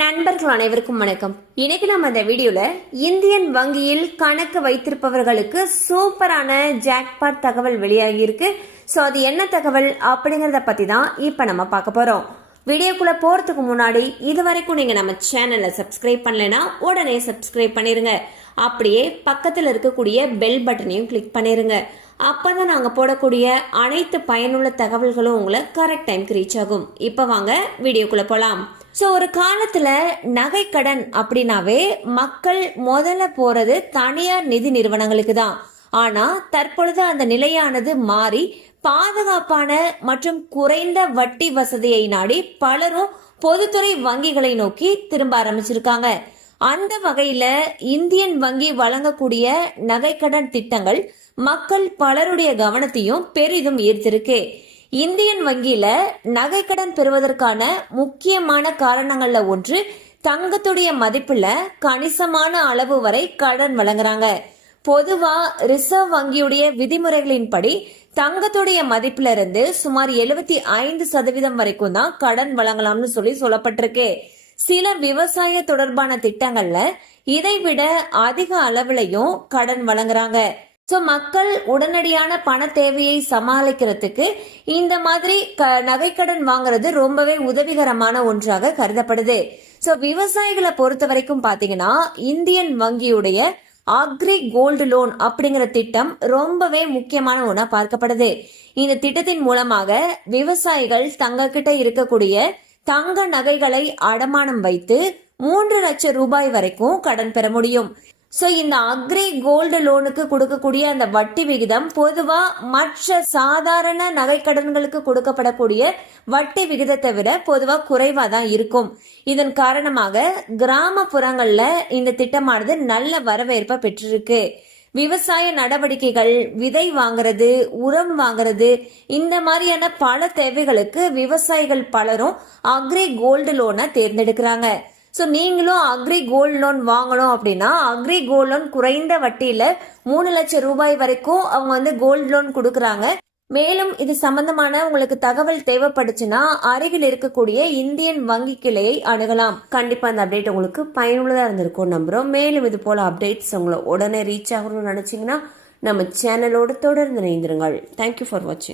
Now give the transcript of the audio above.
நண்பர்கள் அனைவருக்கும் வணக்கம். இன்னைக்கு நம்ம இந்த வீடியோல இந்தியன் வங்கியில் கணக்கு வைத்திருப்பவர்களுக்கு சூப்பரான ஜாக்பாட் தகவல் வெளியாகி இருக்கு. ஸோ அது என்ன தகவல் அப்படிங்கறத பத்தி தான் இப்ப நம்ம பார்க்க போறோம். வீடியோக்குள்ள போறதுக்கு முன்னாடி இதுவரைக்கும் நீங்க நம்ம சேனலை சப்ஸ்கிரைப் பண்ணலைன்னா உடனே சப்ஸ்கிரைப் பண்ணிருங்க. அப்படியே பக்கத்தில் இருக்கக்கூடிய பெல் பட்டனையும் கிளிக் பண்ணிருங்க. அப்பதான் நாங்க போடக்கூடிய அனைத்து பயனுள்ள தகவல்களும் உங்களை கரெக்ட் டைம்க்கு ரீச் ஆகும். இப்ப வாங்க வீடியோக்குள்ள போலாம். ஸோ ஒரு காலத்துல நகை கடன் அப்படின்னாவே மக்கள் முதல்ல போறது தனியார் நிதி நிறுவனங்களுக்கு தான். ஆனா தற்பொழுது அந்த நிலையானது மாறி பாதுகாப்பான மற்றும் குறைந்த வட்டி வசதியை நாடி பலரும் பொதுத்துறை வங்கிகளை நோக்கி திரும்ப ஆரம்பிச்சிருக்காங்க. அந்த வகையில இந்தியன் வங்கி வழங்கக்கூடிய நகைக்கடன் திட்டங்கள் மக்கள் பலருடைய கவனத்தையும் பெரிதும் ஈர்த்திருக்கு. இந்தியன் வங்கியில நகைக்கடன் பெறுவதற்கான முக்கியமான காரணங்கள்ல ஒன்று தங்கத்துடைய மதிப்புல கணிசமான அளவு வரை கடன் வழங்குறாங்க. பொதுவா ரிசர்வ் வங்கியுடைய விதிமுறைகளின்படி தங்கத்துடைய மதிப்புல இருந்து சுமார் 75% வரைக்கும் தான் கடன் வழங்கலாம்னு சொல்லப்பட்டிருக்கு. சில விவசாய தொடர்பான திட்டங்கள்ல இதைவிட அதிக அளவுலையும் கடன் வழங்குறாங்க. சோ மக்கள் உடனடியான பண தேவையை சமாளிக்கிறதுக்கு இந்த மாதிரி நகைக்கடன் வாங்குறது ரொம்பவே உதவிகரமான ஒன்றாக கருதப்படுது. சோ விவசாயிகளை பொறுத்த வரைக்கும் பாத்தீங்கன்னா இந்தியன் வங்கியுடைய அக்ரி கோல்டு லோன் அப்படிங்கிற திட்டம் ரொம்பவே முக்கியமான ஒண்ணா பார்க்கப்படுது. இந்த திட்டத்தின் மூலமாக விவசாயிகள் தங்க கிட்ட இருக்கக்கூடிய தங்க நகைகளை அடமானம் வைத்து 3 லட்சம் ரூபாய் வரைக்கும் கடன் பெற முடியும். சோ இந்த அக்ரி கோல்டு லோனுக்கு கொடுக்கக்கூடிய அந்த வட்டி விகிதம் பொதுவா மற்ற சாதாரண நகைக்கடன்களுக்கு கொடுக்கப்படக்கூடிய வட்டி விகிதத்தை விட பொதுவா குறைவா தான் இருக்கும். இதன் காரணமாக கிராமப்புறங்கள்ல இந்த திட்டமானது நல்ல வரவேற்பை பெற்றிருக்கு. விவசாய நடவடிக்கைகள், விதை வாங்குறது, உரம் வாங்குறது, இந்த மாதிரியான பல தேவைகளுக்கு விவசாயிகள் பலரும் அக்ரி கோல்டு லோனை தேர்ந்தெடுக்கிறாங்க. ஸோ நீங்களும் அக்ரி கோல்டு லோன் வாங்கணும் அப்படின்னா அக்ரி கோல்டு லோன் குறைந்த வட்டியில 3 லட்சம் ரூபாய் வரைக்கும் அவங்க கோல்டு லோன் கொடுக்கறாங்க. மேலும் இது சம்பந்தமான உங்களுக்கு தகவல் தேவைப்படுச்சுன்னா அருகில் இருக்கக்கூடிய இந்தியன் வங்கி கிளையை அணுகலாம். கண்டிப்பா அந்த அப்டேட் உங்களுக்கு பயனுள்ளதா இருந்திருக்கும் நம்புறோம். மேலும் இது போல அப்டேட்ஸ் உங்களை உடனே ரீச் ஆகணும்னு நினைச்சீங்கன்னா நம்ம சேனலோடு தொடர்ந்து இணைந்திருங்கள். தேங்க்யூ ஃபார் வாட்சிங்.